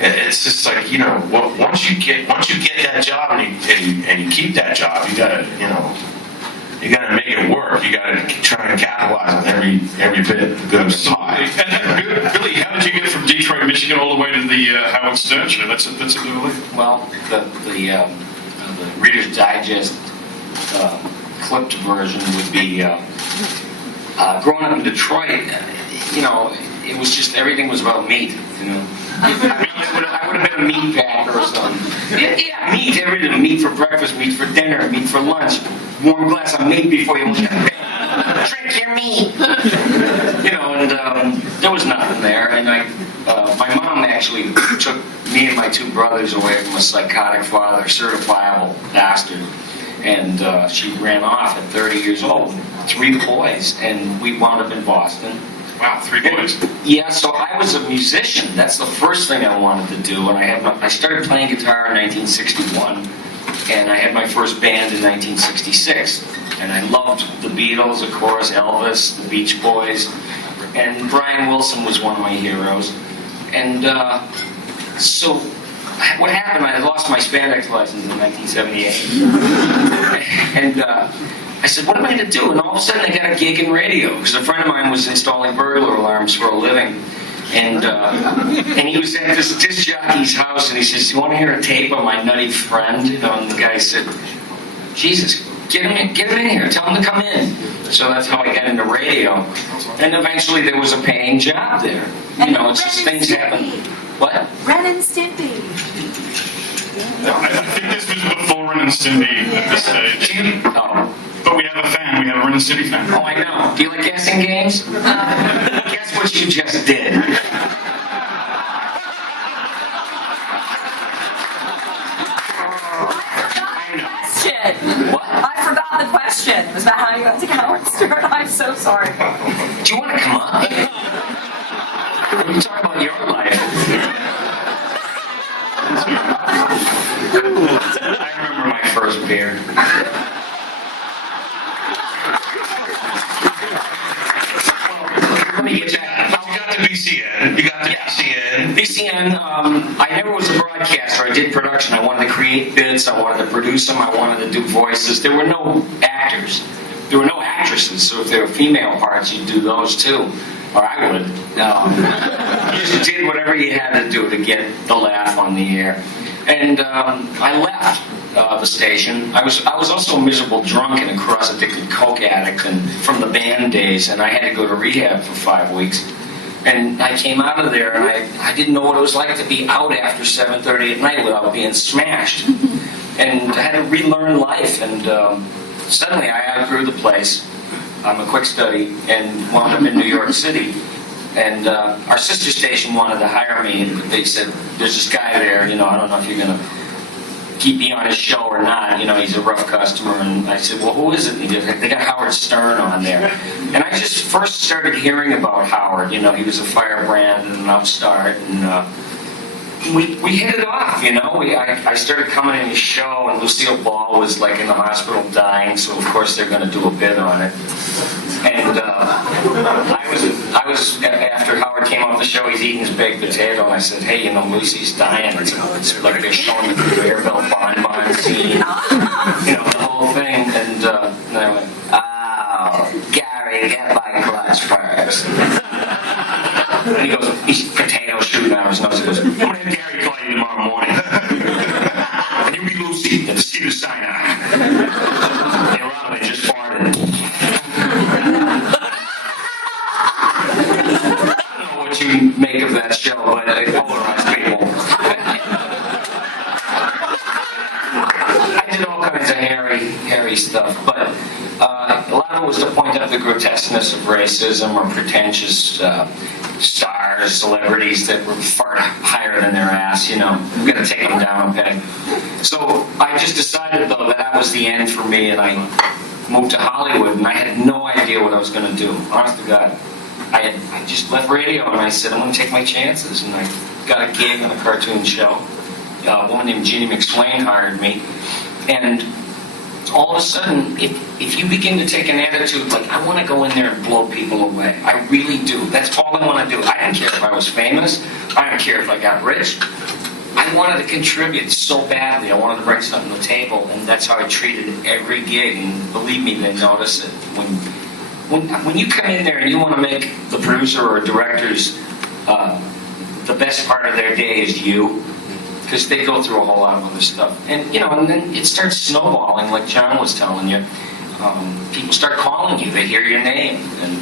It's just like, once you get that job and you keep that job, you gotta make it work. You gotta try and capitalize on every bit of good pie. And Billy, how did you get from Detroit, Michigan, all the way to the Howard Stern show? That's a good. Well, the Reader's Digest clipped version would be growing up in Detroit. It was just everything was about meat. I would have been a meat packer or something. Yeah, meat, everything. Meat for breakfast, meat for dinner, meat for lunch. Warm glass of meat before you went to bed. Drink your meat. And there was nothing there. And my mom actually took me and my two brothers away from a psychotic father, certifiable bastard. And she ran off at 30 years old. 3 boys. And we wound up in Boston. Wow, 3 boys. Yeah, so I was a musician. That's the first thing I wanted to do. And I started playing guitar in 1961, and I had my first band in 1966. And I loved the Beatles, of course, Elvis, the Beach Boys, and Brian Wilson was one of my heroes. And so what happened, I had lost my spandex license in 1978. And I said, what am I going to do? And all of a sudden I got a gig in radio, because a friend of mine was installing burglar alarms for a living. And he was at this disc jockey's house, and he says, you want to hear a tape of my nutty friend? And the guy said, Jesus, get him in here, tell him to come in. So that's how I got into radio. And eventually there was a paying job there. It's just things happen. What? Ren and Stimpy. I think this was before Ren and Stimpy at this stage. Oh. But we have a fan. We have a Ren and Stimpy fan. Oh, I know. Do you like guessing games? Guess what you just did. What? I forgot the question. It was about how you got to Howard Stern. I'm so sorry. Do you want to come up? You talk about your life. I remember my first beer. Let me get back. You got the BCN. BCN, I never was a broadcaster. I did production. I wanted to create bits. I wanted to produce them. I wanted to do voices. There were no actors. There were no actresses. So if there were female parts, you'd do those too. Or I would. You just did whatever you had to do to get the laugh on the air. And I left the station. I was also a miserable drunk and a cross-addicted coke addict and from the band days, and I had to go to rehab for 5 weeks. And I came out of there, and I didn't know what it was like to be out after 7:30 at night without being smashed. And I had to relearn life, and suddenly I outgrew the place. I'm a quick study, and wound up in New York City. And our sister station wanted to hire me, and they said, there's this guy there, I don't know if you're going to keep me on his show or not, he's a rough customer. And I said, well, who is it? And he goes, they got Howard Stern on there. And I just first started hearing about Howard. He was a firebrand and an upstart, and we hit it off, I started coming in his show, and Lucille Ball was like in the hospital dying, so of course they're going to do a bit on it. And I was after Howard came off the show, he's eating his baked potato, and I said, hey, Lucy's dying. It's like they're showing the conveyor belt bonbon scene, the whole thing. And I went, oh, Gary, get my clutch first. And he goes, he's potato shooting out his nose. He goes, I'm going to have Gary call you tomorrow morning. And you be Lucy at the Cedar Sinai. And Robin just farted. I don't know what you make of that show, but it polarized people. I did all kinds of hairy stuff, but a lot of it was to point out the grotesqueness of racism or pretentious stars, celebrities that were far higher than their ass, We've got to take them down a peg. So I just decided, though, that was the end for me, and I moved to Hollywood, and I had no idea what I was going to do. Honest to God. I just left radio, and I said, I'm going to take my chances, and I got a gig on a cartoon show. A woman named Jeannie McSwain hired me, and all of a sudden, if you begin to take an attitude like, I want to go in there and blow people away, I really do. That's all I want to do. I didn't care if I was famous. I don't care if I got rich. I wanted to contribute so badly. I wanted to bring something to the table, and that's how I treated every gig. And believe me, they notice it. When you come in there and you want to make the producer or director's the best part of their day is you, because they go through a whole lot of other stuff. And, and then it starts snowballing, like John was telling you. People start calling you. They hear your name. And